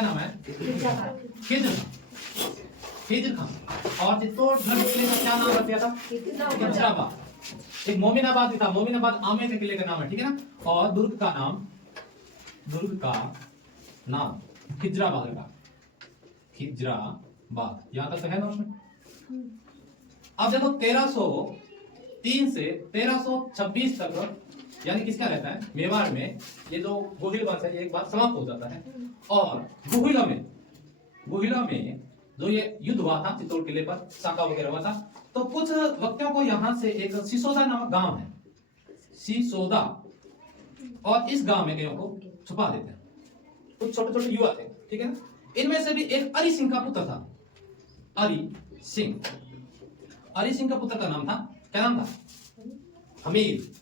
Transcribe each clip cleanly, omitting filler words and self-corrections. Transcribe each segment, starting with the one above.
क्या नाम है? खिज्र खां। और चित्तौड़गढ़ किले का क्या नाम रख दिया था? खिजराबाद। एक मोमिनाबाद भी था, मोमिनाबाद आमेर के किले का नाम है, ठीक है ना। और दुर्ग का नाम खिजराबाद रखा, खिजराबाद। यहां तक तो है ना उसमें। अब देखो 1303 से 1326 तक यानी किसका रहता है? मेवाड़ में ये जो गोहिल वंश है ये एक बार समाप्त हो जाता है। और गोहिला में जो ये युद्ध हुआ था चित्तौड़ किले पर, साका वगैरह हुआ था, तो कुछ व्यक्तियों को यहाँ से एक सिसोदा नामक गांव है, सिसोदा, और इस गांव में कईयों को छुपा देते हैं। कुछ छोटे छोटे युवा थे, ठीक है ना। इनमें से भी एक अरि सिंह का पुत्र था, अरि सिंह का पुत्र का नाम था, क्या नाम था? हमीर।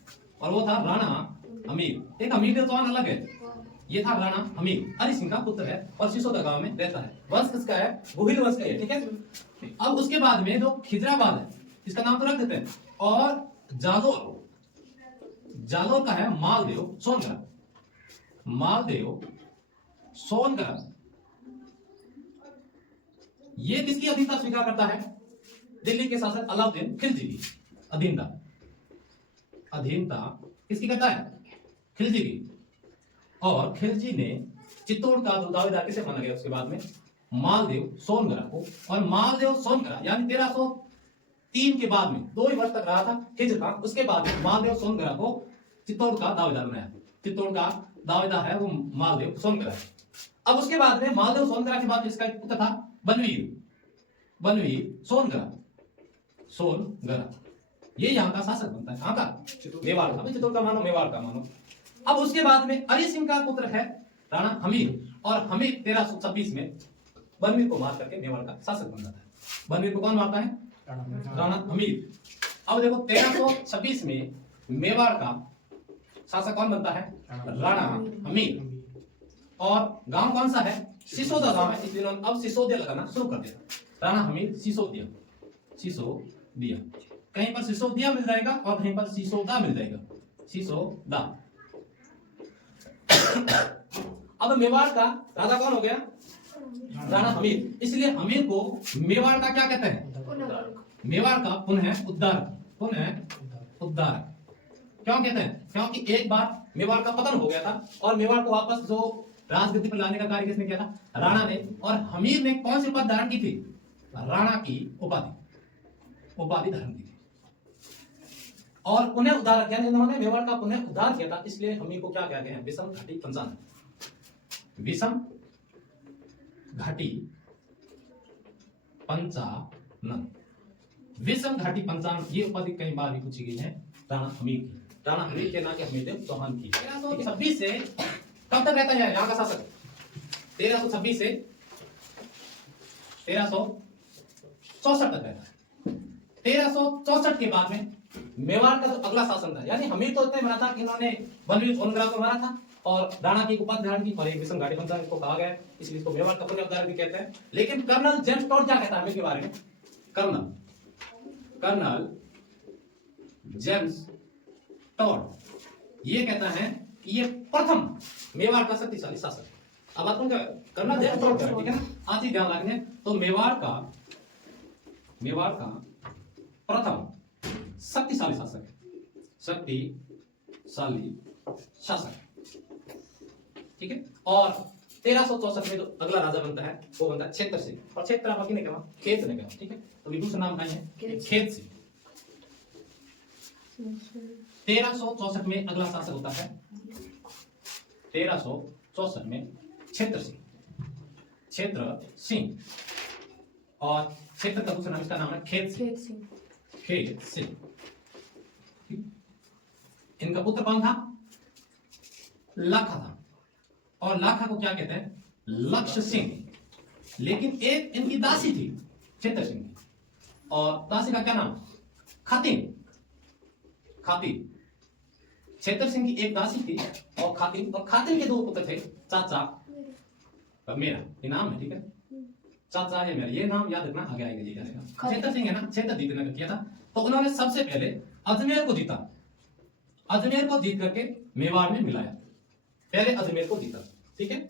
और वो था राणा हमीर। एक हमीर देवतान अलग है, ये था राणा हमीर, अरि सिंह का पुत्र है और सिसोदा गांव में रहता है। वंश किसका है? गोहिल वंश का है, ठीक है। अब उसके बाद में जो खिजराबाद है, इसका नाम तो रख देते हैं। और जालोर का है मालदेव सोनगढ़। ये किसकी अधीनता स्वीकार करता है? दिल्ली के शासक अलाउद्दीन खिलजी की अधीनता किसकी करता है? खिलजी की। और खिलजी ने चित्तौड़ का जो दावेदार किसे माना गया उसके बाद में? मालदेव सोनगढ़ को। और मालदेव सोनगढ़ यानी 1303 के बाद में 2 ही वर्ष तक रहा था खिज्र खां। उसके बाद में मालदेव सोनगढ़ को चित्तौड़ का दावेदार बनाया। चित्तौड़ का दावेदार है वो मालदेव सोनगढ़। अब उसके बाद में मालदेव सोनगढ़ के बाद इसका एक पुत्र था बनवीर सोनगढ़। ये यहाँ का शासक बनता है। कहाँ का? मेवाड़ का। चित्तौड़ का मानो, मेवाड़ का मानो। अब उसके बाद में अरि सिंह का पुत्र है राणा हमीर, और हमीर 1326 में बनवीर को मार करके मेवाड़ का शासक बन जाता है। बनवीर को कौन मारता है? राणा हमीर। अब देखो 1326 में मेवाड़ का शासक कौन बनता है? राणा हमीर। और गांव कौन सा है? सिसोदा गांव है, इसलिए अब सिसोदिया लगाना शुरू कर दिया। राणा हमीर सिसोदिया। कहीं पर सिसोदिया मिल जाएगा और कहीं पर सिसोदा मिल जाएगा, सिसोदा। अब मेवाड़ का राजा कौन हो गया? राणा हमीर। इसलिए हमीर को मेवाड़ का क्या कहते हैं? मेवाड़ का पुनः उद्धार। क्यों कहते हैं? क्योंकि एक बार मेवाड़ का पतन हो गया था और मेवाड़ को वापस जो राजगद्दी पर लाने का कार्य किसने किया था? राणा ने। और हमीर ने कौन सी उपाधि धारण की थी? राणा की उपाधि धारण की थी। और पुनः उद्धार किया, इन्होंने मेवाड़ का पुनः उद्धार किया था, इसलिए हमीर को क्या कहा गया है? विषम घाटी पंचानन। विषम घाटी पंचानन ये उपाधि कई बार भी पूछी गई है राणा हमीर की। राणा हमीर के नाम के हमीरदेव चौहान की। 1326 से कब तक रहता है यहाँ का शासक? 1326 से 1364 तक रहता है। 1364 के बाद में मेवाड़ का जो अगला शासन था, यानी हमीर तो इतने मरा था कि इन्होंने बनवीर सोनगढ़ को मारा था और राणा की उपाधि धारण की, और एक विषम घाटी पंचानन इसको कहा गया है, इसलिए इसको मेवाड़ का पुनः उद्धार भी कहते हैं। लेकिन कर्नल जेम्स टॉड क्या कहता है हमीर के बारे में? कर्नल जेम्स टॉड ये कहता है कि ये प्रथम मेवाड़ का शक्तिशाली शासक है। अब बात कौन? कर्नल जेम्स टॉड, ठीक है ना। आज ही ध्यान रखने, तो मेवाड़ का प्रथम शक्तिशाली शासक, ठीक है। और 1364 में जो अगला राजा बनता है वो बनता है क्षेत्र सिंह। और क्षेत्र आपकी ने कहा, खेत ने कहा, ठीक है। तो विभूषण नाम है खेत सिंह। 1364 में अगला शासक होता है 1364 में क्षेत्र सिंह। और क्षेत्र का दूसरा नाम, इसका नाम है खेत सिंह। इनका पुत्र कौन था? लाखा था। और लाखा को क्या कहते हैं? लक्ष्य सिंह। लेकिन एक इनकी दासी थी क्षेत्र सिंह की, और दासी का क्या नाम? खातिन। क्षेत्र सिंह की एक दासी थी और खातिन के 2 पुत्र थे, चाचा मेरा, ये नाम है, ठीक है। चाचा है मेरा, ये नाम याद रखना, आगे आएगा ये जाएगा। क्षेत्र सिंह है ना, क्षेत्र जीतने का किया था। तो उन्होंने सबसे पहले अजमेर को जीत करके मेवाड़ में मिलाया। पहले अजमेर को जीता, ठीक है।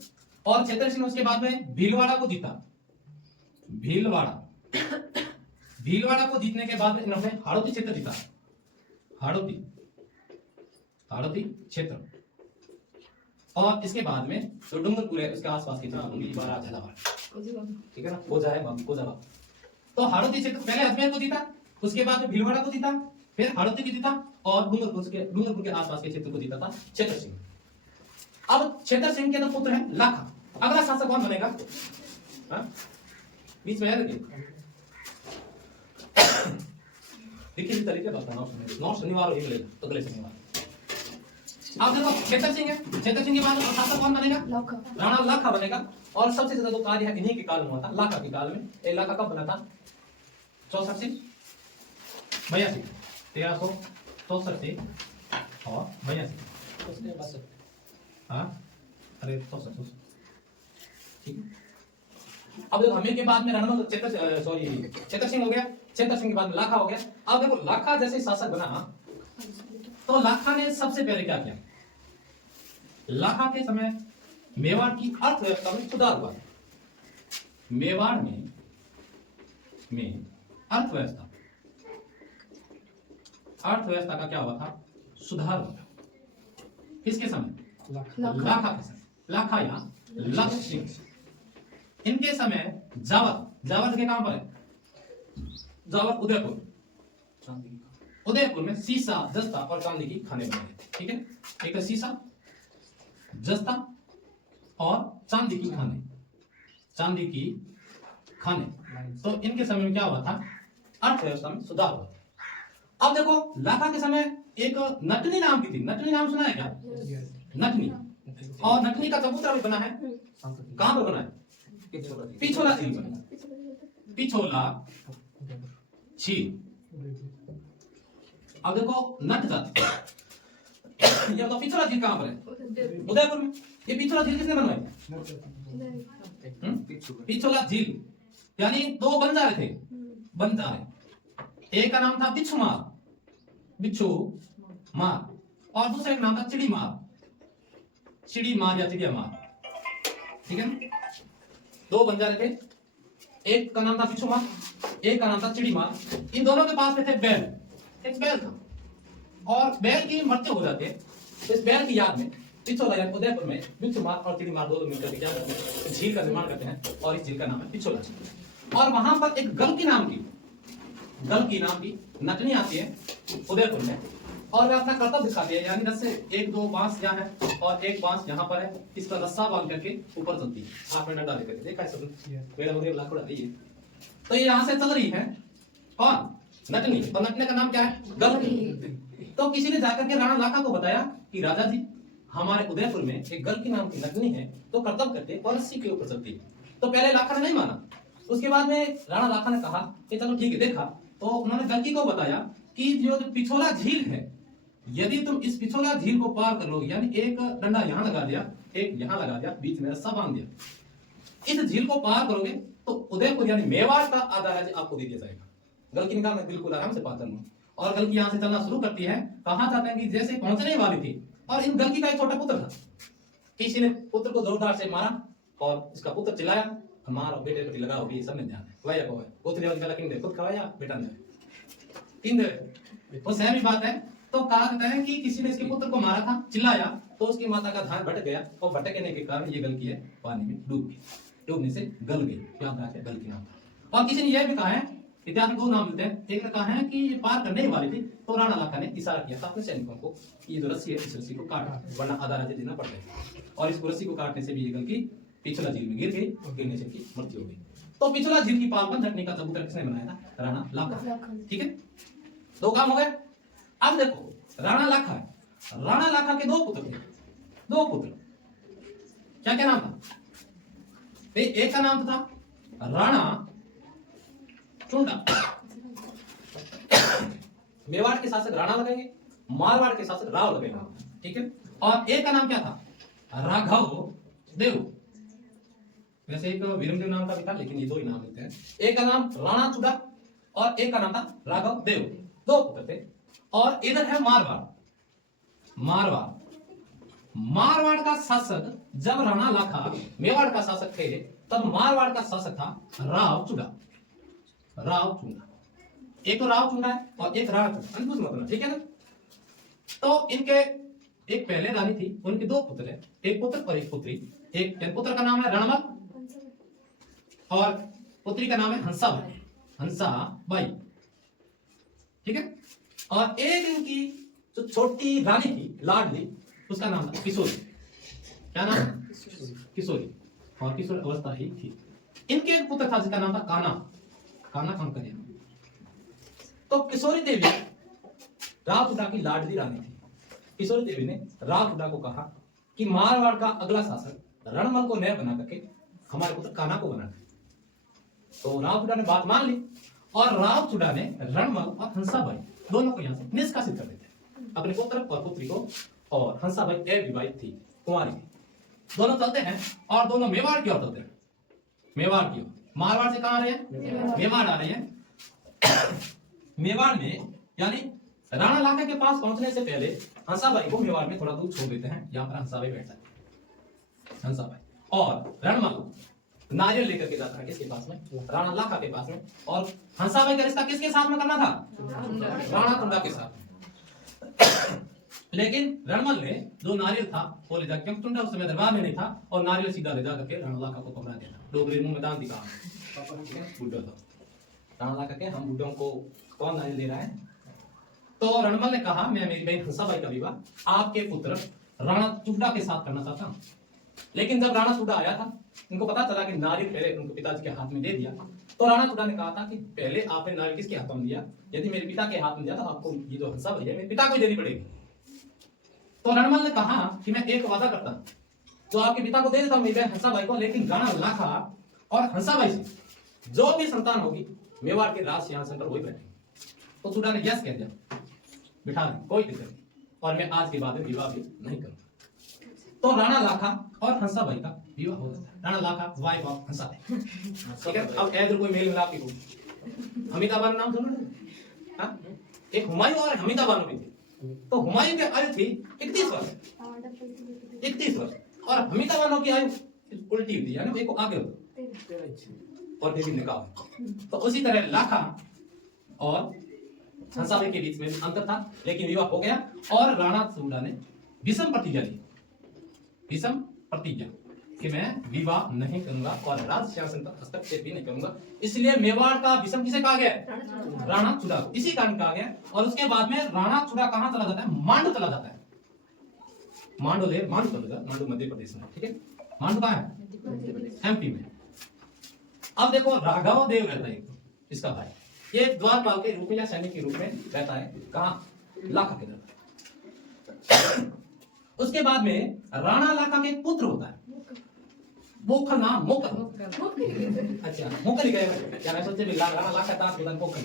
और क्षेत्र सिंह उसके बाद में भीलवाड़ा को जीता। भीलवाड़ा को जीतने के बाद इन्होंने हाड़ौती क्षेत्र जीता। हाड़ौती क्षेत्र। और इसके बाद में जो डूंगरपुर है उसके आसपास के ठीक है ना, कोजा है कोजाबाग। तो हाड़ौती क्षेत्र पहले अजमेर को जीता, उसके बाद में भीलवाड़ा को जीता, फिर हाड़ौती को जीता और डूंगरपुर के आसपास के क्षेत्र को जीता था क्षेत्र सिंह। अब क्षेत्र सिंह के तो पुत्र है लाखा। अगला शासक कौन बनेगा? बीच में है देखिए तरीके बताना। 9 शनिवार हो गया, अगले शनिवार। आप देखो क्षेत्र सिंह है, क्षेत्र सिंह के बाद शासक कौन बनेगा? राणा लाखा बनेगा। और सबसे ज्यादा तो कार्य है इन्हीं के काल में हुआ था, लाखा के काल में। ये लाखा कब बना था? 64 से 82, 1364 से और 82। हाँ अरे 64 ठीक है। अब देखो हमें के बाद में रणमल क्षेत्र सिंह हो गया, क्षेत्र सिंह के बाद में लाखा हो गया। अब देखो लाखा जैसे शासक बना तो लाखा ने सबसे पहले क्या किया? लाखा के समय मेवाड़ की अर्थव्यवस्था में सुधार हुआ। मेवाड़ में अर्थव्यवस्था का क्या हुआ था? सुधार हुआ। किसके समय? लाखा के समय। लाखा या लक्ष्य सिंह, इनके समय जावद के कहां पर है? जावद उदयपुर में सीसा, जस्ता और चांदी की खाने बने। ठीक है, एक तो सीसा, जस्ता और चांदी की खाने। तो इनके समय में क्या हुआ था? अर्थव्यवस्था में सुधार हुआ। अब देखो लाखा के समय एक नटनी नाम की थी। नटनी नाम सुना है क्या? नटनी। और नटनी का चबूतरा भी बना है। कहां पर बना है? पिछोला झील पर। पिछोला झील। अब देखो नट जाति ये तो पिछोला झील कहां पर है? उदयपुर में। ये पिछोला झील किसने बनवाई? पिछोला झील यानी 2 बंजारे थे। एक का नाम था बिच्छू मार और दूसरे का नाम था चिड़ी मार या चिड़िया मार। ठीक है, 2 बंजारे थे। एक का नाम था बिच्छू मार, एक का नाम था चिड़ी मार। इन दोनों के पास में थे बैल। एक बैल था और बैल की मृत्यु हो जाती है। तो इस बैल की याद में पिछोला यानी उदयपुर में बिच्छू मार और चिड़ी मार 2 मिलकर क्या करते हैं? झील का निर्माण करते हैं और इस झील का नाम है पिछोला झील। और वहां पर एक गलकी नाम की नटनी आती है उदयपुर में और वे अपना कर्तव्य दिखाती है। यानी जैसे 1-2 बांस यहाँ है और एक बांस यहाँ पर है, इस पर रस्सा बांध करके ऊपर चलती है। आपने डंडा लेकर देखा है सब? मेरा मुझे लाखों है। तो ये यहाँ से चल रही है कौन? नटनी। और नटने का नाम क्या है? गलकी। तो किसी ने जाकर के राणा लाखा को बताया कि राजा जी हमारे उदयपुर में एक गलकी नाम की नटनी है, तो कर्तव्य करते और रस्सी के ऊपर चलती है। तो पहले लाखा ने नहीं माना। उसके बाद में राणा लाखा ने कहा कि चलो ठीक है, देखा। तो उन्होंने गलकी को बताया कि जो पिछोला झील है, यदि तुम इस पिछोला झील को पार करोगे, यानी एक डंडा यहाँ लगा दिया, एक यहाँ लगा दिया, बीच में रस्सा बांध दिया, इस झील को पार करोगे तो उदयपुर यानी मेवाड़ का आधा राज्य आपको दे दिया जाएगा। गलकी ने कहा मैं बिल्कुल आराम से पार करूंगा। और गलकी यहाँ से चलना शुरू करती है। कहां जाते हैं कि जैसे पहुंचने वाली थी और इन गलकी का एक छोटा पुत्र था। किसी ने पुत्र को जोरदार से मारा और इसका पुत्र चिल्लाया, मारो बेटे पे लगाओ, भी सबने ध्यान है। वही को है पुत्र ने वाला किंग दे खुद खवाया बेटा ने किंग दे। वो सहमी बात है। तो कहा जाता है कि किसी ने इसके पुत्र को मारा था, चिल्लाया, तो उसकी माता का ध्यान भटक गया और भटकने के कारण ये गलकी है पानी में डूब गई। डूबने से गल गई। क्या नाम है? गलकी नाम था। और किसी ने यह भी कहा है, इतिहास में 2 नाम मिलते हैं। एक ने कहा है कि ये पार करने ही वाली थी, तो राणा लाखा ने इशारा किया था अपने सैनिकों को कि ये जो रस्सी है इस रस्सी को काट, वरना आधा राज्य देना पड़ जाएगा। और इस रस्सी को काटने से भी ये गलकी पिछला झील में गिर गई और गिरने से की मृत्यु हो गई। तो पिछला झील की पाल झटने का चबूतरा किसने बनाया था? राणा लाखा। ठीक है, 2 काम हो गए। अब देखो राणा लाखा है। राणा लाखा के 2 पुत्र थे। 2 पुत्र, क्या क्या नाम था? एक का नाम था राणा चुंडा। मेवाड़ के शासक राणा लगेंगे, मारवाड़ के शासक राव लगेंगे। ठीक है, और एक का नाम क्या था? राघव देव। वैसे एक वीरमदेव नाम का भी था, लेकिन ये 2 ही नाम लेते हैं। एक का नाम राणा चुड़ा और एक का नाम था राघव देव। 2 पुत्र थे। और इधर है मारवाड़। मारवाड़ का शासक जब राणा लाखा मेवाड़ का शासक थे तब मारवाड़ का शासक था राव चुड़ा। राव चुड़ा, एक तो राव चुड़ा है और एक राणा चुड़ा, अनकुछ मतलब, ठीक है ना। तो इनके एक पहले रानी थी, उनके दो पुत्र है, एक पुत्र और एक पुत्री। एक पुत्र का नाम है रणमल और पुत्री का नाम है हंसाबाई, हंसाबाई, ठीक है। और एक इनकी जो छोटी रानी थी लाडली, उसका नाम था किशोरी। क्या नाम? किशोरी, और किशोर अवस्था ही थी। इनके एक पुत्र था जिसका नाम था काना, काना कौन करिए। तो किशोरी देवी राव चुड़ा की लाडली रानी थी। किशोरी देवी ने राव चुड़ा को कहा कि मारवाड़ का अगला शासक रणमल को नया बना करके हमारे पुत्र काना को बनाना। तो राव चुड़ा ने बात मान ली और राव चुड़ा ने रणमल और हंसाबाई दोनों को यहाँ से निष्कासित कर देते, अपने पुत्र और पुत्री को। और हंसाबाई अविवाहित थी, कुंवारी थी। दोनों चलते हैं और दोनों मेवाड़ की ओर चलते हैं, मेवाड़ की ओर। मारवाड़ से कहां आ रहे हैं? मेवाड़ आ रहे हैं। मेवाड़ में यानी राणा लाखा के पास पहुंचने से पहले हंसाबाई को मेवाड़ में थोड़ा दूर छोड़ देते हैं। यहाँ पर हंसाबाई बैठता है, हंसाबाई। और रणमल नारियल लेकर के जाता है किसके पास में? राणा लाखा के पास में। और हंसाबाई का रिश्ता किसके साथ में करना था? राणा चुड़ा के साथ। लेकिन रणमल ने जो नारियल था वो ले जाकर, क्योंकि चुंडा उस समय दरबार में नहीं था, और नारियल सीधा ले जाकर के राणा लाखा को पकड़ा दिया। डोगरी मुंह में दान दिखा बुड्ढा था। राणा लाखा के हम बुड्ढों को कौन नारियल दे रहा है? तो रणमल ने कहा मैं मेरी बहन हंसाबाई का विवाह आपके पुत्र राणा चुड्डा के साथ करना चाहता हूं। लेकिन जब राणा चुड्डा आया था, उनको पता चला कि नारियल पहले उनके पिताजी के हाथ में दे दिया, तो राणा चुड्डा ने कहा था कि पहले आपने नारियल किसके हाथ में दिया? यदि मेरे पिता के हाथ में दिया तो आपको ये जो हंसाबाई है मेरे पिता को ही देनी पड़ेगी। तो रणमल ने कहा कि मैं एक वादा करता हूं, तो आपके पिता को दे देता हूं मेरी बहन हंसाबाई को, लेकिन राणा लाखा और हंसाबाई से जो भी संतान होगी मेवाड़ के राज सिंहासन पर वही बैठेंगे। तो चुड्डा ने यस कह दिया, बिठा दें, कोई दिक्कत नहीं, और मैं आज के बाद विवाह भी नहीं करूंगा। तो राणा लाखा और हंसाबाई का विवाह हो जाता है। राणा लाखा वाइफ ऑफ हंसाबाई, ठीक है। अब ऐसे कोई मेल मिलाप की हो। हमीदा बानो नाम सुना ना? हां, एक हुमायूं और हमीदा बानो भी थी। तो हुमायूं की आयु थी 31 वर्ष, 31 वर्ष, और हमीदा बानो की आयु उल्टी होती है ना, एक को आगे होता और फिर निकाह। तो उसी तरह लाखा और हंसाबाई के बीच में अंतर था, लेकिन विवाह हो गया। और राणा चुड़ा ने विषम प्रतिज्ञा ली, विषम प्रतिज्ञा कि मैं विवाह नहीं करूंगा और राज सिंहासन पर हस्तक्षेप भी नहीं करूंगा। इसलिए मेवाड़ का विषम किसे कहा गया? राणा चुड़ा, इसी कारण कहा गया। और उसके बाद में राणा चुड़ा कहां चला जाता है? मांडू चला जाता है। मांडू चला, मांडू मध्य प्रदेश में, ठीक है। मांडू कहां है? एमपी में। अब देखो राघव देव रहता है इसका भाई, ये द्वारपाल के रूप में या सैनिक के रूप में रहता है। कहां? लाखा के दरबार। उसके बाद में राणा लाखा के एक पुत्र होता है, मोकल नाम, मोकल। अच्छा, मोकल ही गया क्या? मैं सोचे राणा लाखा था तो मोकल,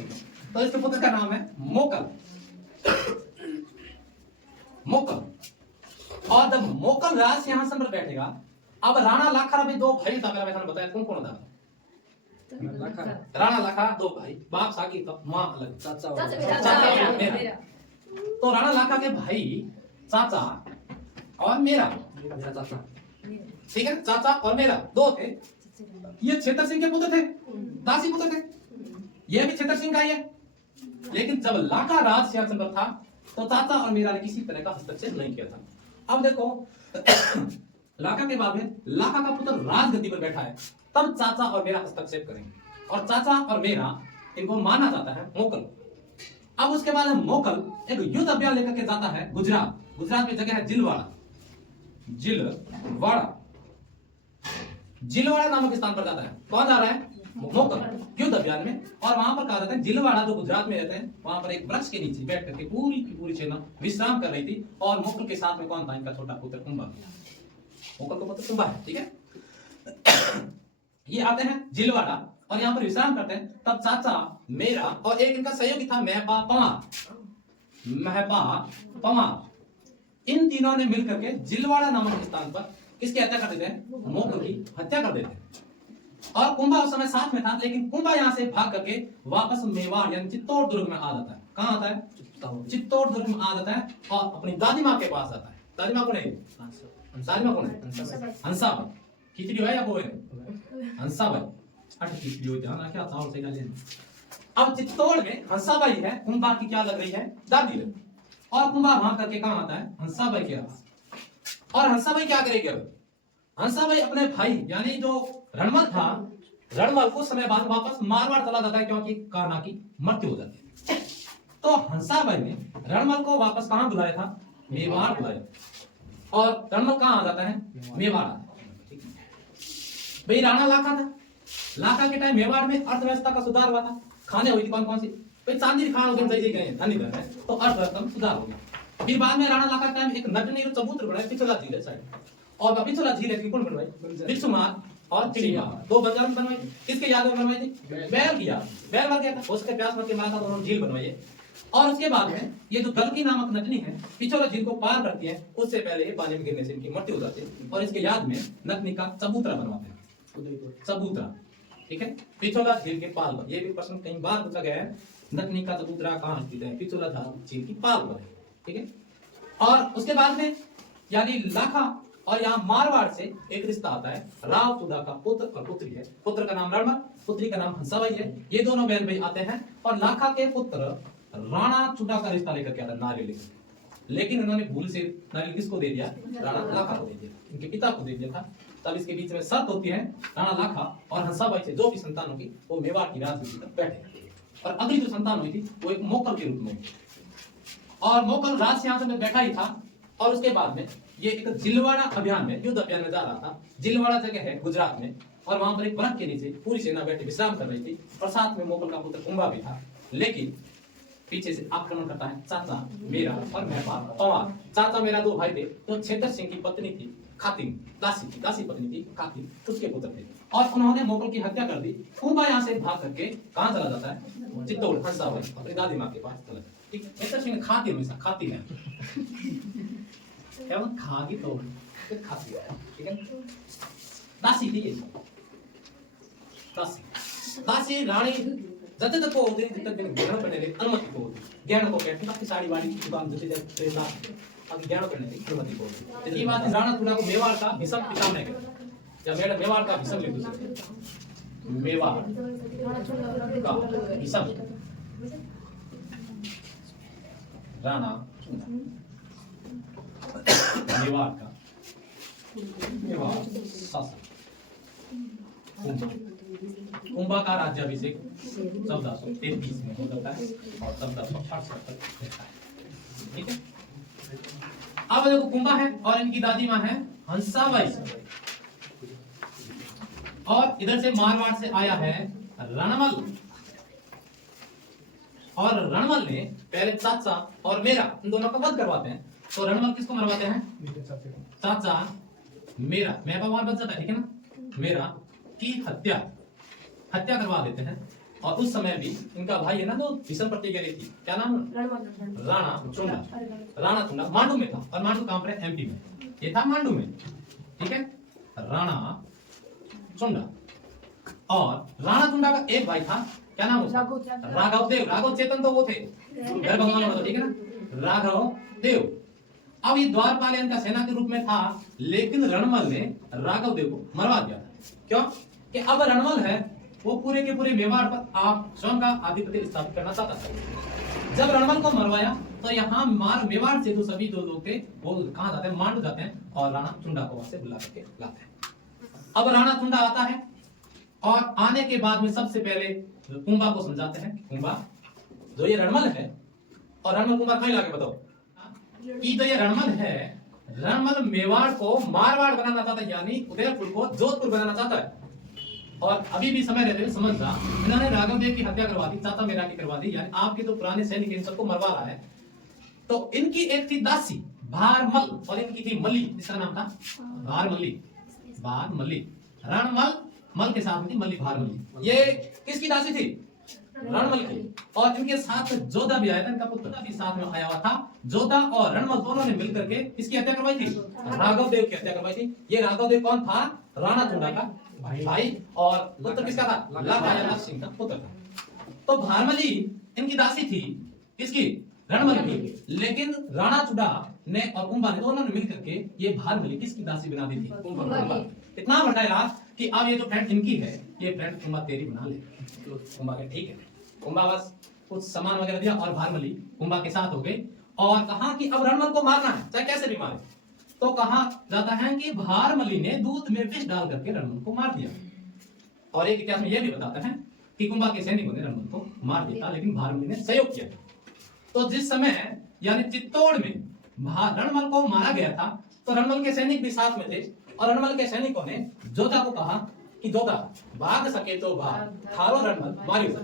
तो इसके पुत्र का नाम है मोकल। मोकल। और जब मोकल राज सिंहासन पर बैठेगा, अब राणा लाखा भी दो भाई था, मैंने बताया कौन कौन था? राणा लाखा दो भाई, बाप साकी तो मां अलग, चाचा मेरा। तो राणा लाखा के भाई चाचा और मेरा चाचा, ठीक है, चाचा और मेरा दो थे। ये छेतर सिंह के पुत्र थे, दासी पुत्र थे। ये भी छेतर सिंह का ही है। लेकिन जब लाखा राज सिंहासन पर था तो चाचा और मेरा ने किसी तरह का हस्तक्षेप नहीं किया था। अब देखो लाखा के बाद में लाखा का पुत्र राजगद्दी पर बैठा है, तब चाचा और मेरा हस्तक्षेप करेंगे। और चाचा और मेरा इनको मानना चाहता है मोकल। अब उसके बाद मोकल एक युद्ध अभियान लेकर के जाता है गुजरात। गुजरात में जगह है जिलवाड़ा, जिलवाड़ा नामक स्थान पर जाता है। कौन जा रहा है? मोकल, युद्ध अभियान में। और वहां पर कहा जाता है जिलवाड़ा जो गुजरात में रहते हैं, वहां पर एक वृक्ष के नीचे बैठ करके पूरी की पूरी सेना विश्राम कर रही थी। और मोकल के साथ में कौन था? इनका छोटा पुत्र कुंभा। मोकल का पुत्र कुंभा है, ठीक है। ये आते हैं जिलवाड़ा और यहाँ पर विश्राम करते हैं। तब चाचा मेरा और एक इनका सहयोगी था महपा पवार, इन तीनों ने मिलकर के जिलवाड़ा नामक स्थान पर किसकी हत्या कर देते हैं? मोकल की हत्या कर देते हैं। और कुंभा उस समय साथ में था, लेकिन कुंभा यहाँ से भाग करके वापस मेवाड़ यानी चित्तौड़ दुर्ग में आ जाता है। कहाँ आता है? चित्तौड़ दुर्ग में आ जाता है और अपनी दादी माँ के पास आता है। दादी माँ को नहीं, अंसारी में कौन है? हंसाबाई। खिचड़ी है या वो है? हंसाबाई। अच्छा खिचड़ी हो ध्यान रखिए, चावल से डालिए। अब चित्तौड़ में हंसाबाई है, कुंभा की क्या लग रही है? दादी लग। और कुंभा वहां करके कहां आता है? हंसाबाई के पास। और हंसाबाई क्या करेगी अब? हंसाबाई अपने भाई यानी जो रणमल था, रणमल कुछ समय बाद वापस मारवाड़ चला जाता है क्योंकि कान्हा की मृत्यु हो जाती है। तो हंसाबाई ने रणमल को वापस कहां बुलाया था? मेवाड़ बुलाया। और रणमल कहां आ जाता है? मेवाड़ आता है। भाई राणा लाखा था, लाखा के टाइम मेवाड़ में अर्थव्यवस्था का सुधार हुआ था। खाने हुई थी कौन कौन सी? भाई चांदी खान हो गए धनी कर रहे, तो अर्थव्यवस्था में सुधार हो गया। फिर बाद में राणा लाखा के टाइम एक नटनी चबूतर बनाया पिछला झील है साइड, और पिछला झील है कौन बनवाई? बिच्छुमार और चिड़ीमार, दो बाजार में बनवाई। किसके याद में बनवाई थी? बैल की याद। बैल मर गया था, उसके प्यास मर के मारा था, तो उन्होंने झील बनवाई है। और उसके बाद में ये जो गलकी नामक नटनी है पिछोला झील को पार करती है, उससे पहले पानी में गिरने से इनकी मृत्यु हो जाती है, और इसके याद में नटनी का चबूतरा बनवाते हैं। चबूतरा, ठीक है, पिछोला झील के पाल पर। ये भी प्रश्न कई बार पूछा गया है, नटनी का चबूतरा कहाँ स्थित है? पिछोला झील की पाल पर है, ठीक है। और उसके बाद में यानी लाखा और यहाँ मारवाड़ से एक रिश्ता आता है, राव चुदा का पुत्र और पुत्री है। पुत्र का नाम रणमल, पुत्री का नाम हंसाबाई है। ये दोनों बहन भाई आते हैं, और लाखा के पुत्र राणा चुड़ा का रिश्ता लेकर के आता है, नारियल लेकर। लेकिन इन्होंने भूल से नारियल किसको दे दिया? राणा लाखा को दे दिया, इनके पिता को दे दिया था। तब इसके बीच में शर्त होती है, राणा लाखा और हंसाबाई से जो भी संतान होगी वो मेवाड़ की राजगद्दी पर बैठे, और अगली जो संतान हुई थी वो एक मोकल के रूप में। और मोकल राज सिंहासन में बैठा ही था। और उसके बाद में ये एक जिलवाड़ा अभियान में, युद्ध अभियान में जा रहा था। जिलवाड़ा जगह है गुजरात में, और वहां पर एक वृक्ष के नीचे पूरी सेना बैठी विश्राम कर रही थी, और साथ में मोकल का पुत्र कुंभा भी था। लेकिन पीछे से आक्रमण करता है चाचा मेरा और मेहपाल पवार। चाचा मेरा दो भाई थे, तो छेतर सिंह की पत्नी थी खातिन, दासी थी, दासी पत्नी थी खातिन, उसके पुत्र थे, और उन्होंने मोकल की हत्या कर दी। कुंभा यहाँ से भाग करके कहाँ चला जाता है? चित्तौड़ हंसाबाई अपनी दादी माँ के पास चला जाता है। ठीक, छेतर सिंह खाती हमेशा खाती है, क्या वो खागी तो खाती है, ठीक है। दासी थी ये, दासी रानी जते तक होते हैं तक ज्ञान करने की अनुमति को होती, ज्ञान को कहते हैं। साड़ी वाड़ी की दुकान जते जते ला अब ज्ञान करने की अनुमति को होती। तो ये बात राणा चुड़ा को मेवाड़ का भीषम पितामह कहते हैं, या मेवाड़ का भीषम ले दूसरे, मेवाड़ का भीषम राणा मेवाड़ का मेवाड़ शासक कुंभा का राज्याभिषेक 1433 में हो जाता है, और 1468 तक रहता है, ठीक है। अब देखो कुंभा है और इनकी दादी माँ है हंसाबाई, और इधर से मारवाड़ से आया है रणमल। और रणमल ने पहले चाचा और मेरा इन दोनों का वध करवाते हैं। तो रणमल किसको मरवाते हैं? चाचा मेरा, मैं पवार बच जाता है, ठीक है ना, मेरा की हत्या करवा देते हैं। और उस समय भी इनका भाई है ना जो भीषण प्रतिज्ञा ली थी, क्या नाम? राणा चुंडा। राणा चुंडा मांडू में था, और मांडू कहां पर है? एमपी में। ये था मांडू में, ठीक है, राणा चुंडा। और राणा चुंडा का एक भाई था, क्या नाम उसका? राघव देव। राघव चेतन तो वो थे घर भगवान में, ठीक है ना, राघव देव। अब ये द्वारपाल इनका सेना के रूप में था, लेकिन रणमल ने राघव देव को मरवा दिया था। क्यों? कि अब रणमल है वो पूरे के पूरे मेवाड़ पर आप स्वयं का आधिपत्य स्थापित करना चाहता था। जब रणमल को मरवाया तो यहाँ मेवाड़ से जो सभी जो लोग थे वो कहाँ जाते हैं? मांडू जाते हैं, और राणा चुंडा को वहां से बुला करके लाते हैं। अब राणा चुंडा आता है, और आने के बाद में सबसे पहले कुंभा को समझाते हैं। कुंभा जो ये रणमल है, और रणमल कुंभा कहीं लाके बताओ कि जो ये रणमल है, रणमल मेवाड़ को मारवाड़ बनाना चाहता है, यानी उदयपुर को जोधपुर बनाना चाहता है। और अभी भी समय रहते हुए समझना, इन्होंने राघव देव की हत्या करवा दी, चाचा मेरा की करवा दी, यानी आपके तो पुराने सैनिक इन सबको मरवा रहा है। तो इनकी एक थी दासी भारमल, और इनकी थी मल्ली, इसका नाम था भारमल्ली। भारमल्ली रणमल मल के साथ में थी मल्ली भारमल्ली। ये किसकी दासी थी? रणमल की। और इनके साथ जोधा भी आया था, इनका पुत्र भी साथ में आया हुआ था। जोधा और रणमल दोनों ने मिलकर के इसकी हत्या करवाई थी, राघव देव की हत्या करवाई थी। ये राघव देव कौन था? राणा चुंडा का भाई, और पुत्र किसका था? लाखा सिंह का पुत्र था। तो भारमली इनकी दासी थी, किसकी? रणमल की। लेकिन राणा चुंडा ने और कुंभा ने दोनों ने मिलकर के ये भारमली किसकी दासी बना दी थी? कुंभा। इतना बड़ा इलाज कि अब ये जो फ्रेंड इनकी है, ये फ्रेंड कुंभा तेरी बना ले। तो कुंभा के ठीक है, कुंभा बस कुछ सामान वगैरह दिया और भारमली कुंभा के साथ हो गई और कहा कि अब रणमल को मारना है, चाहे कैसे भी मारे। तो कहा जाता है कि भारमली ने दूध में विष डाल करके रणमल को मार दिया। और एक इतिहास में यह भी बताता है कि कुंभा के सैनिकों ने रणमल को मार दिया, लेकिन भारमली ने सहयोग किया। तो जिस समय यानी चित्तौड़ में रणमल को मारा गया था, तो रणमल के सैनिक भी साथ में थे और रणमल के सैनिकों ने जोधा को कहा कि जोधा भाग सके तो भाग, थारो रणमल मारियो।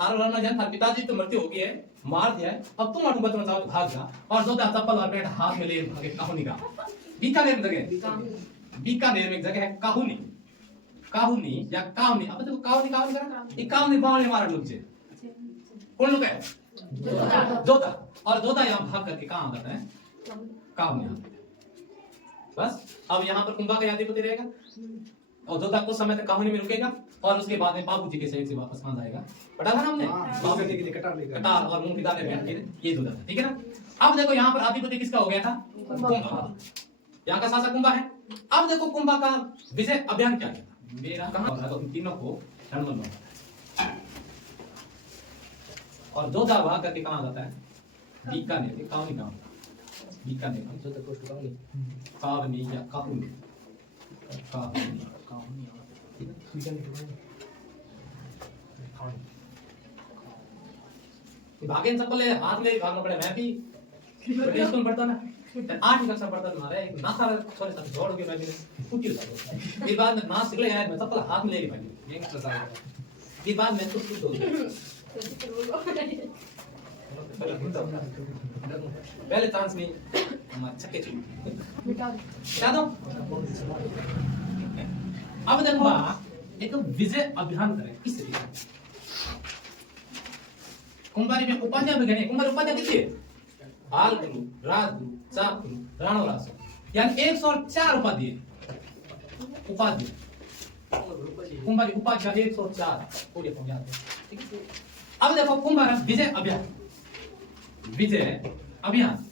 थारो रणमल जान थारे पिताजी तो मृत्यु हो गई है, मार दिया है, अब तुम अटू बचना चाहो तो भाग जा। और जोधा चप्पल और पैंट हाथ में ले भागे काहुनी का। बीकानेर में जगह, बीकानेर में एक जगह है काहुनी, काहुनी या काहुनी। अब देखो काहुनी काहुनी करा, ये काहुनी बावले मारा लोग जे कौन लोग है? जोधा। और जोधा यहाँ भाग करके कहाँ आता है? काहुनी। बस अब यहाँ पर कुंभा का अधिपति रहेगा और जोधा कुछ समय तक काहुनी में रुकेगा और उसके बाद में बाबू जी के सहयोग से वापस कहाँ जाएगा? पढ़ा था ना हमने, कटार और मूंग की दालें बैठ के ये जोधा था, ठीक है ना। अब देखो यहाँ पर अधिपति किसका हो गया था? कुंभा। यहाँ का शासक कुंभा है। अब देखो कुंभा का विजय अभियान क्या था? मेरा कहाँ था? तो तीनों को रणमल में और जोधा भाग करके कहाँ जाता है? बीकानेर। काहुनी गांव, बीकानेर कावनी या काहुनी, भागे चप्पल हाथ में भागना पड़े। मैं भी स्कूल पढ़ता ना, 8वीं कक्षा पढ़ता था, मारे एक नासा छोरे साथ दौड़ के मैं भी कुटी उठा। ये बात में नाच निकले यार, मैं चप्पल हाथ में लेके भागी। ये क्या था? ये बात मैं तो खुद हो पहले चांस में हम छक्के बता दो। अब देखो एक विजय अभियान करें किस तरीके? कुंभारी में उपाध्याय भी गए। कुंभारी उपाध्याय कितने? बाल गुरु, राजगुरु, चाप गुरु, राणो रासो, यानी 104 उपाध्याय। उपाध्याय कुंभारी उपाध्याय 104 पूरे को याद है, ठीक है। अब देखो कुंभार विजय अभियान, विजय अभियान।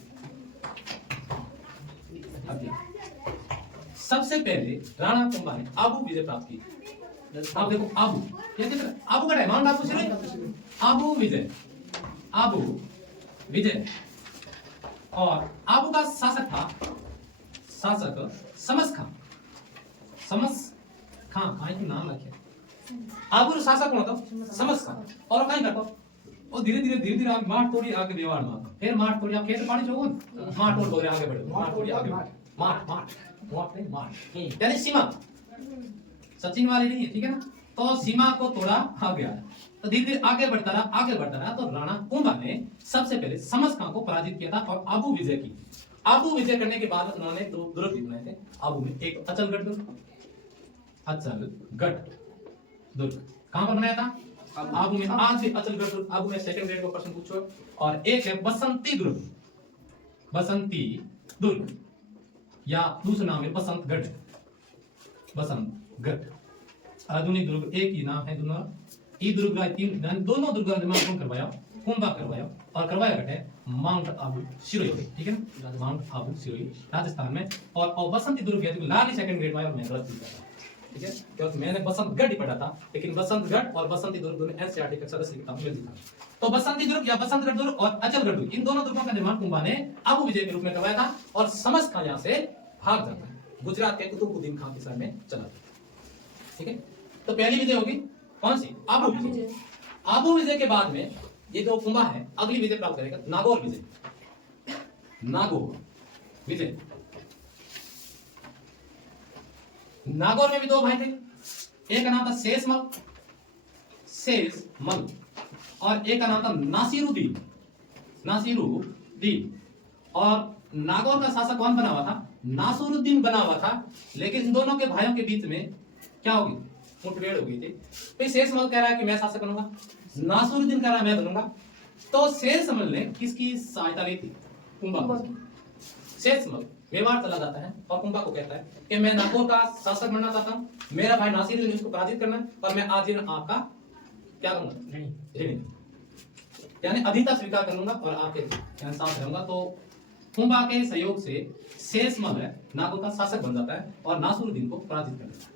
सबसे पहले राणा कुंभा ने आबू विजय प्राप्त की। आप देखो आबू, ये कितना आबू का है? माउंट आबू से आबू विजय, आबू विजय। और आबू का शासक था, शासक समस खां। समस खां की नाम रखे। आबू शासक कौन था? समस खां। और कहीं करता और धीरे धीरे आगे माठ तोड़ी आगे व्यवहार में, फिर माठ तोड़ी आप खेत पानी चोगन माठ तोड़ बोले आगे बढ़े, माठ तोड़ी आगे माठ माठ माठ नहीं माठ यानी सीमा। सचिन वाली नहीं है, ठीक है ना। तो सीमा को तोड़ा आ गया, तो धीरे धीरे आगे बढ़ता रहा। तो राणा कुंभा ने सबसे पहले समस खां को पराजित किया था और आबू विजय की। आबू विजय करने के बाद उन्होंने 2 दुर्ग बनाए थे आबू में। एक अचलगढ़ दुर्ग, अचलगढ़ दुर्ग कहां पर बनाया था? आबू में। आज भी अचलगढ़ दुर्ग आबू में सेकंड ग्रेड का प्रश्न पूछो। और एक है बसंती दुर्ग, बसंती दुर्ग या दूसरा नाम है बसंतगढ़, बसंतगढ़। आधुनिक दुर्ग एक ही नाम है दोनों। ई दुर्ग का 3 दोनों दुर्ग का निर्माण कौन करवाया? कुंभा करवाया। और करवाया गया है माउंट आबू सिरोही, ठीक है ना, माउंट आबू सिरोही राजस्थान में। और बसंती दुर्ग है जो लाली सेकंड ग्रेड में और मैं गलत लिखा था, ठीक है, क्योंकि मैंने बसंतगढ़ ही पढ़ा था, लेकिन बसंतगढ़ और बसंती दुर्ग दोनों एनसीईआरटी के सदस्य किताब में लिखा। तो बसंती दुर्ग या बसंतगढ़ दुर्ग और अचलगढ़ दुर्ग, इन दोनों दुर्गों का निर्माण कुंभा ने आबू विजय के रूप में करवाया था। और समस खां यहां से भाग जाता है, गुजरात के कुतुबुद्दीन खान के साथ में चला जाता है, ठीक है। तो पहली विजय होगी कौन सी? आबू विजय। आबू विजय के बाद में ये जो कुंभा है अगली विजय प्राप्त करेगा नागौर विजय, नागौर विजय। नागौर में भी 2 भाई थे, एक का नाम था शेषमल, शेषमल, और एक का नाम था नासिरुद्दीन, नासिरुद्दीन। और नागौर का शासक कौन बना हुआ था? नासिरुद्दीन बना हुआ था। लेकिन इन दोनों के भाइयों के बीच में क्या होगी? मुठभेड़ हो गई थी। तो शेषमल कह रहा है कि मैं शासक बनूंगा, नासिरुद्दीन कह रहा है मैं बनूंगा। तो शेषमल ने किसकी सहायता ली थी? कुंभा। शेषमल मेवाड़ चला जाता है और कुंभा को कहता है कि मैं नागौर का शासक बनना चाहता हूं, मेरा भाई नासिरुद्दीन उसको पराजित करना है और मैं आजीवन आपका क्या करूंगा? ऋणी, यानी अधिता स्वीकार कर लूंगा और आपके साथ रहूंगा। तो कुंभा के सहयोग से शेषमल है नागौर का शासक बन जाता है और नासिरुद्दीन को पराजित कर देता है।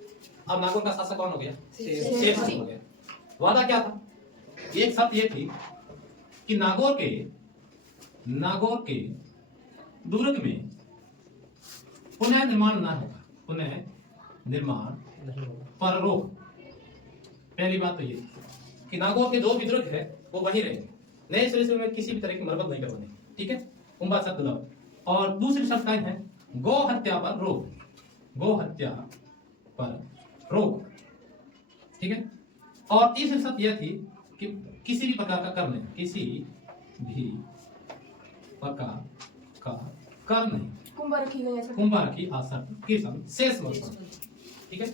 अब नागौर का शासक कौन हो गया? शेषमल हो गया। वादा क्या था? एक शर्त ये थी कि नागौर के दुर्ग में पुनः निर्माण ना होगा, पुनः निर्माण पर रोक। पहली बात तो ये कि नागौर के जो भी दुर्ग है वो वहीं रहेंगे, नए सिरे से में किसी भी तरह की मरम्मत नहीं करवानी, ठीक है? कुंभा शब्द लाओ। और दूसरी शर्त क्या है? गो हत्या पर रोक, गो हत्या पर रोक, ठीक है? और तीसरी शर्त यह थी कि किसी भी प्रकार का कर नहीं, किसी भी प्रकार का कर नहीं। कुंभा रखी गई है, कुंभा रखी आशर्त कीर्तन शेष मल पर, ठीक है?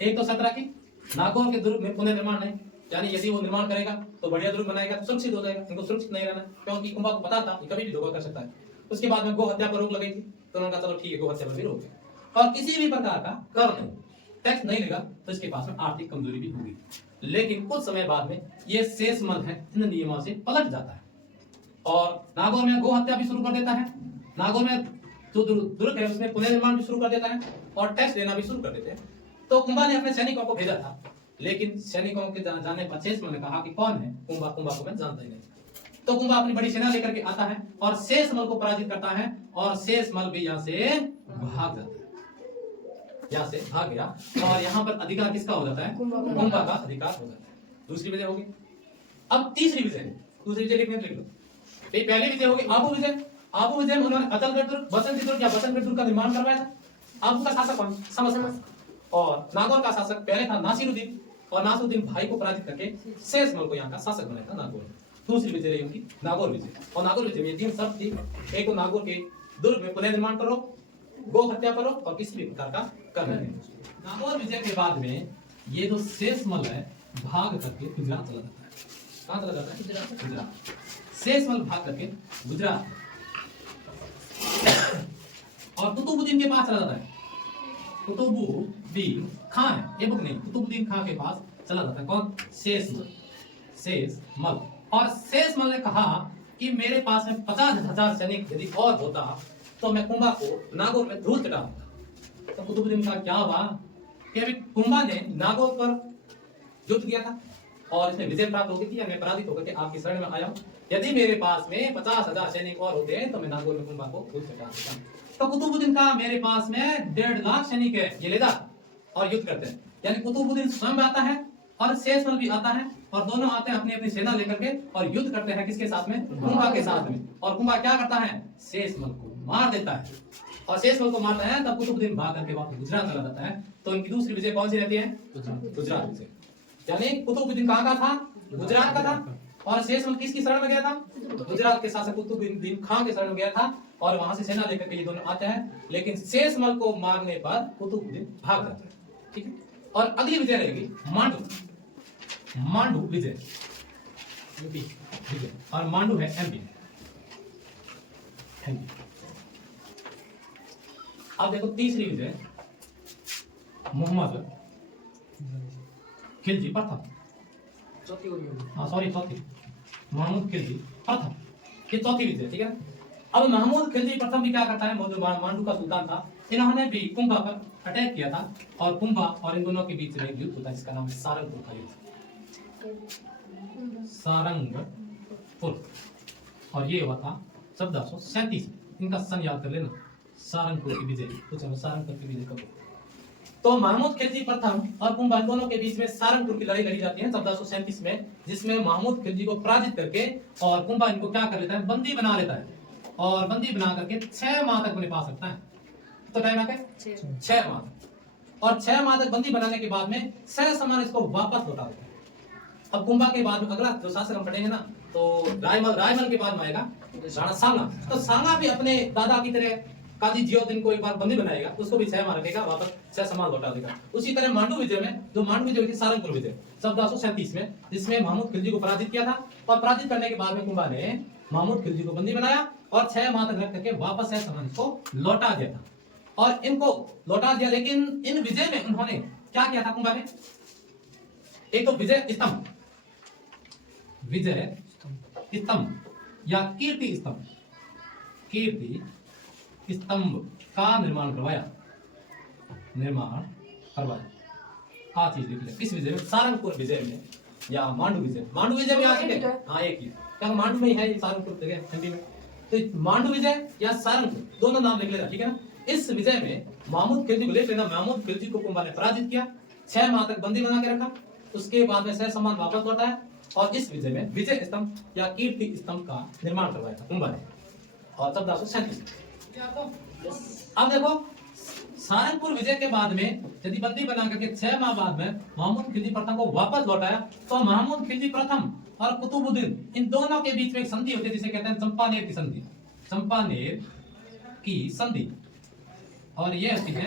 एक तो शर्त रखी नागौर के दुर्ग में पुनर्निर्माण नहीं, यानी यदि वो निर्माण करेगा तो बढ़िया दुर्ग बनाएगा तो सुरक्षित हो जाएगा, इनको सुरक्षित नहीं रहना, क्योंकि कुंभा को पता था कि कभी भी धोखा कर सकता है। उसके बाद में गो हत्या पर रोक लगाई थी, तो उन्होंने कहा चलो ठीक है गो हत्या पर भी रोक है। और किसी भी प्रकार का कर नहीं, टैक्स नहीं लेगा तो इसके पास में आर्थिक कमजोरी भी होगी। लेकिन कुछ समय बाद में ये शेष मल है इन नियमों से पलट जाता है और नागौर में गो हत्या भी शुरू कर देता है। नागौर में जो दुर्ग है उसमें पुनर्निर्माण भी शुरू कर देता है और टैक्स लेना भी शुरू कर देते हैं। तो कुंभा ने अपने सैनिकों को भेजा था, लेकिन सैनिकों के जाने पर शेषमल ने कहा कि कौन है कुंभा? कुंभा को मैं जानता ही नहीं। तो कुंभा अपनी बड़ी सेना लेकर के आता है और शेषमल को पराजित करता है और शेषमल भी यहाँ से भाग जाता है, यहाँ से भाग गया और यहाँ पर अधिकार किसका हो जाता है? कुंभा का अधिकार हो जाता है। दूसरी विजय होगी। अब तीसरी विजय, दूसरी विजय लिखने लिख लो। पहली विजय होगी आबू विजय। आबू विजय में उन्होंने अचलगढ़ दुर्ग, बसंती दुर्ग या बसंतगढ़ दुर्ग का निर्माण करवाया था। आबू का शासक कौन? समस्त। और नागौर का शासक पहले था नासिरुद्दीन और नासिरुद्दीन भाई को पराजित करके शेषमल को यहाँ का शासक बनाया था नागौर में। दूसरी विजय रही उनकी नागौर विजय। और नागौर विजय में तीन शर्त थी, एक तो नागौर के दुर्ग में पुनर्निर्माण करो, गो हत्या करो और किसी भी प्रकार का कर नहीं। नागौर विजय के बाद में ये जो शेषमल है भाग करके गुजरात चला जाता है। कहाँ चला जाता है? गुजरात। शेषमल भाग करके गुजरात और कुतुबुद्दीन के पास चला जाता है। कुतुबुद्दीन खां है, ये बुक नहीं, कुतुबुद्दीन खां के पास चला जाता है। कौन? शेषमल। शेषमल। और शेषमल ने कहा कि मेरे पास में 50,000 सैनिक यदि और होता तो मैं कुंभा को नागौर में धूल चटा देता। तो कुतुबुद्दीन का क्या हुआ कि अभी कुंभा ने नागौर पर युद्ध किया था और इसमें विजय प्राप्त हो गई थी, या मैं पराजित होकर के आपकी शरण में आया हूं। यदि मेरे पास में 50,000 सैनिक और होते हैं तो मैं नागौर में कुंभा को धूल चटा देता। तो कुतुबुद्दीन का मेरे पास में 1.5 लाख सैनिक है, ये ले जा और युद्ध करते हैं। यानी कुतुबुद्दीन स्वयं आता है और शेषमल भी आता है और दोनों आते हैं अपनी अपनी सेना लेकर के और युद्ध करते हैं किसके साथ में? कुंभा के साथ में। और कुंभा क्या करता है? शेषमल को मार देता है और शेषमल को मारता है, तब कुतुबुद्दीन भाग करके वापस गुजरात चला जाता है। तो इनकी दूसरी विजय कौन सी रहती है? गुजरात विजय। यानी कुतुबुद्दीन कहाँ का था? गुजरात का था। और शेषमल किसकी शरण में गया था? गुजरात के शासक कुतुबुद्दीन खां के शरण में गया था और वहां से सेना लेकर के ये दोनों आते हैं, लेकिन शेषमल को मारने पर कुतुबुद्दीन भाग जाता है, ठीक है? और अगली विजय रहेगी मांडू विजय, यूपी विजय, और मांडू है एमपी। अब देखो तीसरी विजय मोहम्मद खिलजी प्रथम, चौथी महमूद खिलजी प्रथम, ये चौथी विजय, ठीक है? अब महमूद खिलजी प्रथम भी क्या करता है? मांडू का सुल्तान था, इन्होंने भी कुंभा पर अटैक किया था और कुंभा और इन दोनों के बीच में एक युद्ध होता है जिसका नाम है सारंगपुर का युद्ध। सारंगपुर, और ये हुआ था 1437। इनका सन याद कर लेना, सारंगपुर की विजय। पूछा सारंगपुर की विजय कब? तो महमूद खिलजी प्रथम और कुंभा दोनों के बीच में सारंगपुर की लड़ाई लड़ी जाती है 1437 में, जिसमें महमूद खिलजी को पराजित करके और कुंभा इनको क्या कर लेता है? बंदी बना लेता है और बंदी बना करके 6 माह तक अपने पास रखता है। तो टाइम आके 6 माह, और 6 माह तक बंदी बनाने के बाद में सह समान इसको वापस लौटा देता है। अब कुंभा के बाद में अगला जो शासक हम पढ़ेंगे ना, तो रायमल के बाद में आएगा राणा सांगा। तो सांगा भी अपने दादा की तरह काजी जियोदीन को एक बार बंदी बनाएगा, उसको भी 6 माह रखेगा, वापस सह समान लौटा देगा। उसी तरह मांडू विजय में, जो मांडू विजय हुई थी सारंगपुर विजय 1437 में, जिसमें महमूद खिलजी को पराजित किया था, और पराजित करने के बाद में कुंभा ने महमूद खिलजी को बंदी बनाया और 6 माह तक रख करके वापस सह समान को लौटा दिया था। और इनको लौटा दिया, लेकिन इन विजय में उन्होंने क्या किया था कुंभा ने? एक तो विजय स्तंभ या कीर्ति स्तंभ, कीर्ति स्तंभ का निर्माण करवाया। आ चीज लिख ले। किस विजय में? सारंगपुर विजय में या मांडू विजय में आ चुके हैं। हाँ एक ही, क्या मांडू में ही है, सारंगपुर जगह हिंदी में। तो मांडू विजय या सारंगपुर दोनों नाम लिख लेना, ठीक है ना। इस विजय में महमूद खिलजी को लेकर महमूद खिलजी को कुंभा ने पराजित किया, 6 माह तक बंदी बना के रखा, उसके बाद में सह सम्मान वापस लौटाया और इस विजय में विजय स्तंभ या कीर्ति स्तंभ का निर्माण करवाया था कुंभा ने। और 1437 अब देखो सारंगपुर विजय के बाद में यदि बंदी बना करके 6 माह बाद में महमूद खिलजी प्रथम को वापस लौटाया, तो महमूद खिलजी प्रथम और कुतुबुद्दीन इन दोनों के बीच में एक संधि होती है जिसे कहते हैं चंपानेर की संधि। चंपानेर की संधि, और ये होती है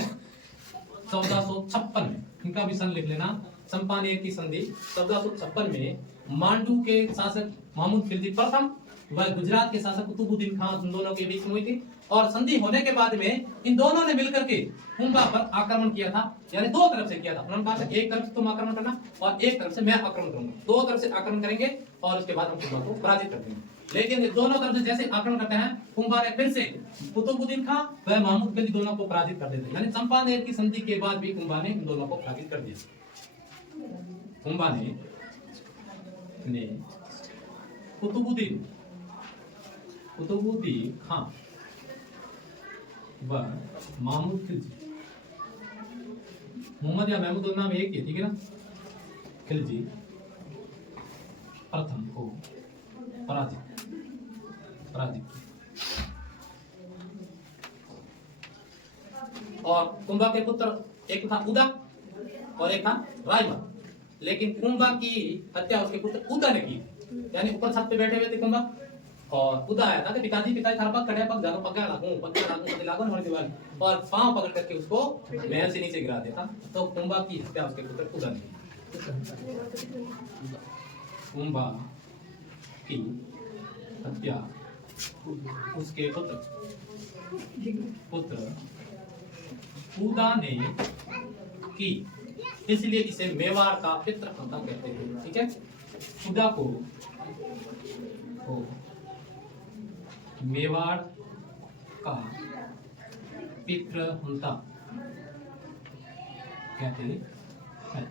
1456 में। इनका भी सन लिख लेना। चंपानेर की संधि 1456 में मांडू के शासक महमूद खिलजी प्रथम व गुजरात के शासक कुतुबुद्दीन खान इन दोनों के बीच में हुई थी। और संधि होने के बाद में इन दोनों ने मिलकर के कुंभा पर आक्रमण किया था, यानी दो तरफ से किया था। उन्होंने कहा था एक तरफ से तुम आक्रमण करना और एक तरफ से मैं आक्रमण करूंगा, दो तरफ से आक्रमण करेंगे और उसके बाद हम कुंभा को पराजित कर देंगे। लेकिन दोनों तरफ से जैसे आक्रमण करते हैं, कुंभा ने फिर से कुतुबुद्दीन खान व महमूद खिलजी दोनों को पराजित कर देते हैं। यानी चंपानेर की संधि के बाद भी कुंभा ने इन दोनों को पराजित कर दिया। कुंभा ने कुतुबुद्दीन खान व महमूद खिलजी, मोहम्मद या महमूद दोनों नाम एक ही है, ठीक है ना। खिलजी प्रथम को पराजित और कुंभा के पुत्र एक था उदा और एक था रायमल। लेकिन कुंभा की हत्या उसके पुत्र उदा ने की, यानी ऊपर छत पे बैठे हुए थे कुंभा और उदा आया था कि पिताजी थारा पग कड़े पग जानो पग लागो ना दीवार और पांव पकड़ करके उसको महल से नीचे गिरा देता। तो कुंभा की हत्या उसके पुत्र उदा ने की। कुंभा की हत्या उसके पुत्र उदा ने की, इसलिए इसे मेवाड़ का पितृ हंता कहते हैं, ठीक है। उदा को मेवाड़ का पितृ हंता कहते हैं।